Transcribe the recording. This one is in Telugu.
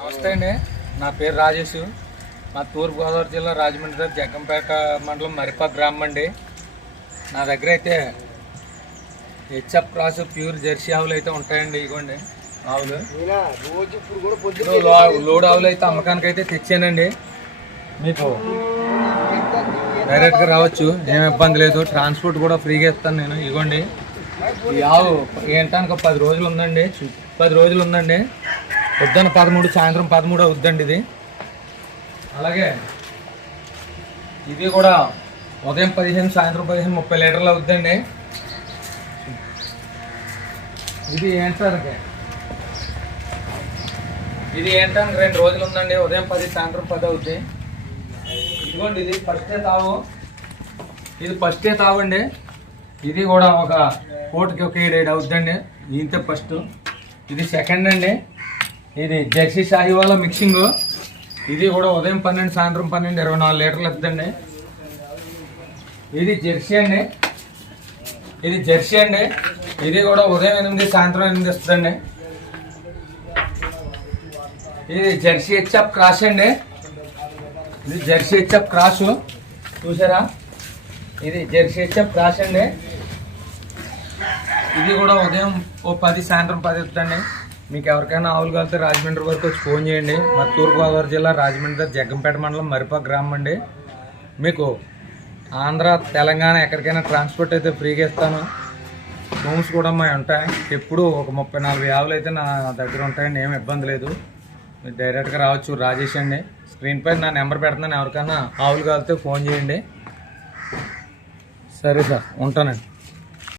నమస్తే అండి. నా పేరు రాజేష్. మా తూర్పుగోదావరి జిల్లా రాజమండ్రి జగ్గంపేట మండలం మరిపా గ్రామం అండి. నా దగ్గర అయితే హెచ్ఎఫ్ క్రాస్ ప్యూర్ జెర్సీ ఆవులు అయితే ఉంటాయండి ఇగోండి. ఆవులు. లోడ్ ఆవులు అయితే అమ్మకానికి అయితే తెచ్చానండి. మీకు డైరెక్ట్గా రావచ్చు ఏం ఇబ్బంది లేదు. ట్రాన్స్పోర్ట్ కూడా ఫ్రీగా ఇస్తాను నేను ఇగోండి. ఈ ఆవు ఏంటానికి పది రోజులు ఉందండి పది రోజులు ఉందండి. పొద్దున్న పదమూడు సాయంత్రం పదమూడు అవుద్దండి ఇది. అలాగే ఇది కూడా ఉదయం పదిహేను సాయంత్రం పదిహేను ముప్పై లీటర్లు అవుద్దండి. ఇది ఏంటానికి? ఇది ఏంటానికి రెండు రోజులు ఉందండి. ఉదయం పది సాయంత్రం పది అవుద్ది. ఇదిగోండి ఇది ఫస్ట్ తావు. ఇది ఫస్ట్ తావండి. ఇది కూడా ఒక కోటికి ఒక ఏడు ఏడు అవుద్దండి. ఇంతే ఫస్ట్. ఇది సెకండ్ అండి. ఇది జెర్సీ షాహీ వాళ్ళ మిక్సింగ్. ఇది కూడా ఉదయం పన్నెండు సాయంత్రం పన్నెండు ఇరవై నాలుగు లీటర్లు వద్దండి ఇది జెర్సీ అండి. ఇది జెర్సీ అండి. ఇది కూడా ఉదయం ఎనిమిది సాయంత్రం ఎనిమిది ఇస్తుందండి ఇది జెర్సీ హెచ్ఎఫ్ క్రాస్ అండి. ఇది జెర్సీ హెచ్ఎఫ్ క్రాస్ చూసారా? ఇది జెర్సీ హెచ్ఎఫ్ క్రాస్ అండి. ఇది కూడా ఉదయం ఓ పది సాయంత్రం పది వస్తుందండి మీకు ఎవరికైనా ఆవులు కలిస్తే రాజమండ్రి వరకు వచ్చి ఫోన్ చేయండి. మా తూర్పుగోదావరి జిల్లా రాజమండ్రి జగ్గంపేట మండలం మరిపా గ్రామం అండి. మీకు ఆంధ్ర తెలంగాణ ఎక్కడికైనా ట్రాన్స్పోర్ట్ అయితే ఫ్రీగా ఇస్తాను. రూమ్స్ కూడా మా ఉంటాయి. ఎప్పుడు ఒక ముప్పై నాలుగు ఆవులు అయితే నా దగ్గర ఉంటాయండి. ఏమి ఇబ్బంది లేదు. మీరు డైరెక్ట్గా రావచ్చు. రాజేష్ అండి. స్క్రీన్ పై నా నెంబర్ పెడుతున్నాను ఎవరికైనా ఆవులు కాలితే ఫోన్ చేయండి. సరే సార్. ఉంటానండి.